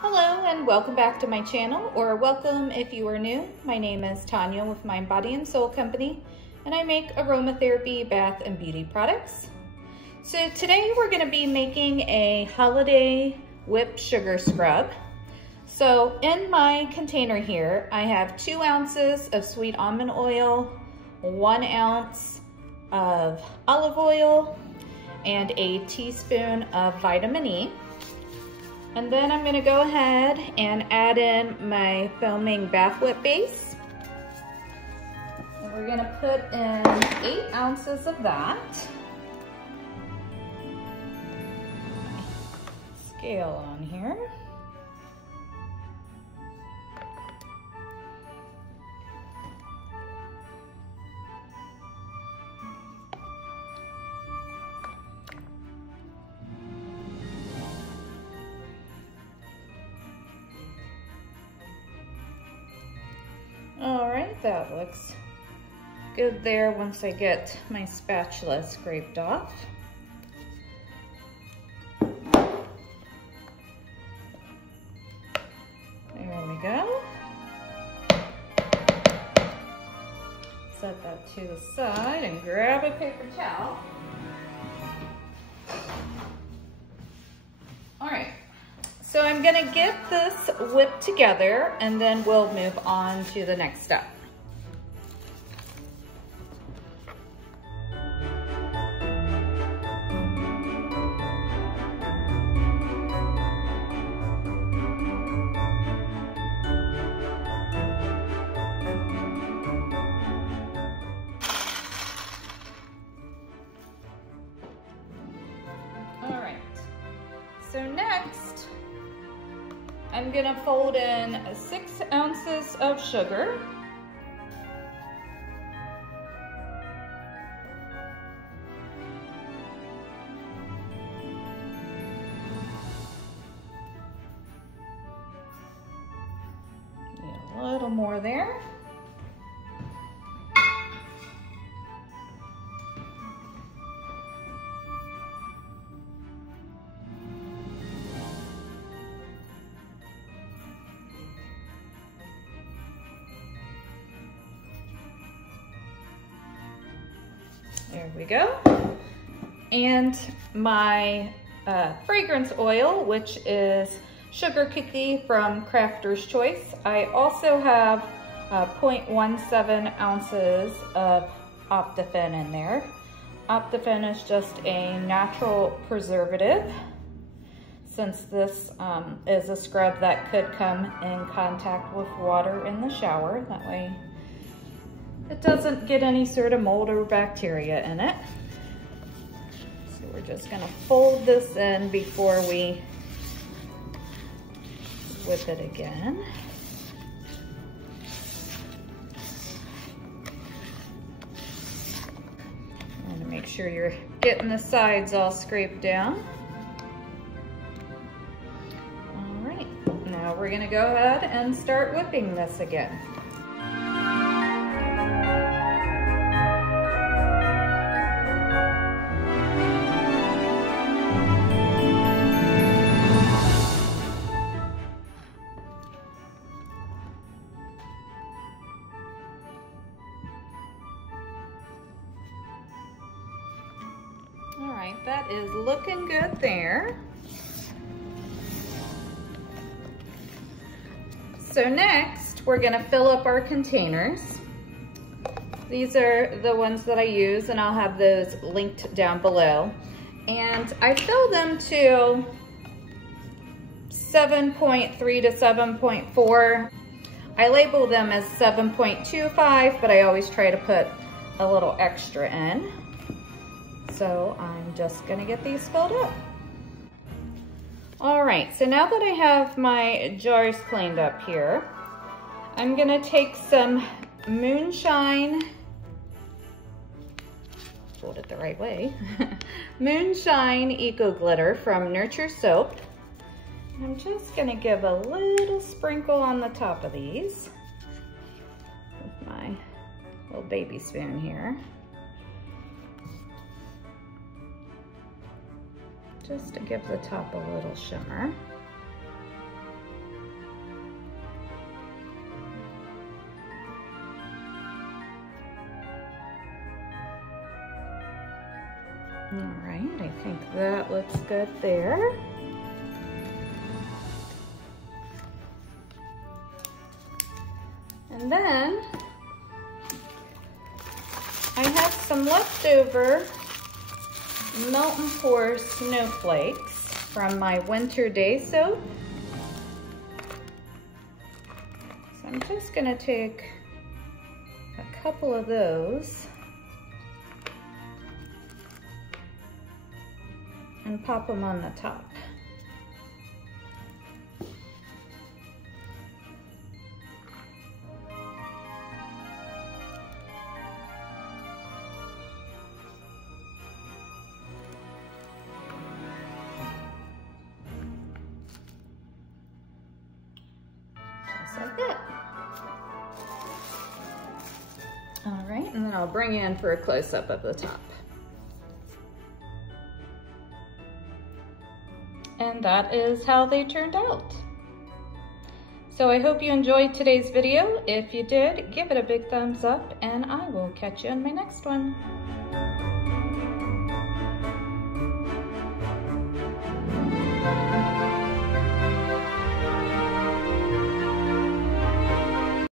Hello and welcome back to my channel, or welcome if you are new. My name is Tanya with Mind, Body, and Soul Company, and I make aromatherapy, bath, and beauty products. So today we're going to be making a holiday whipped sugar scrub. So in my container here, I have 2 ounces of sweet almond oil, 1 ounce of olive oil, and a teaspoon of vitamin E. And then I'm gonna go ahead and add in my foaming bath whip base. And we're gonna put in 8 ounces of that. Scale on here. All right, that looks good there once I get my spatula scraped off. There we go. Set that to the side and grab a paper towel. All right. So I'm gonna get this whipped together and then we'll move on to the next step. All right, so next, I'm gonna fold in 6 ounces of sugar. Need a little more there. There we go. And my fragrance oil, which is Sugar Cookie from Crafter's Choice. I also have 0.17 ounces of Optifin in there. Optifin is just a natural preservative, since this is a scrub that could come in contact with water in the shower. That way it doesn't get any sort of mold or bacteria in it. So we're just gonna fold this in before we whip it again. And make sure you're getting the sides all scraped down. All right, now we're gonna go ahead and start whipping this again. All right, that is looking good there. So next, we're gonna fill up our containers. These are the ones that I use, and I'll have those linked down below. And I fill them to 7.3 to 7.4. I label them as 7.25, but I always try to put a little extra in. So I'm just gonna get these filled up. All right, so now that I have my jars cleaned up here, I'm gonna take some Moonshine, hold it the right way, Moonshine Eco Glitter from Nurture Soap. I'm just gonna give a little sprinkle on the top of these with my little baby spoon here. Just to give the top a little shimmer. All right, I think that looks good there. And then I have some leftover melt and pour snowflakes from my winter day soap. So I'm just gonna take a couple of those and pop them on the top. Like that. All right, and then I'll bring you in for a close-up of the top. And that is how they turned out. So I hope you enjoyed today's video. If you did, give it a big thumbs up, and I will catch you in my next one.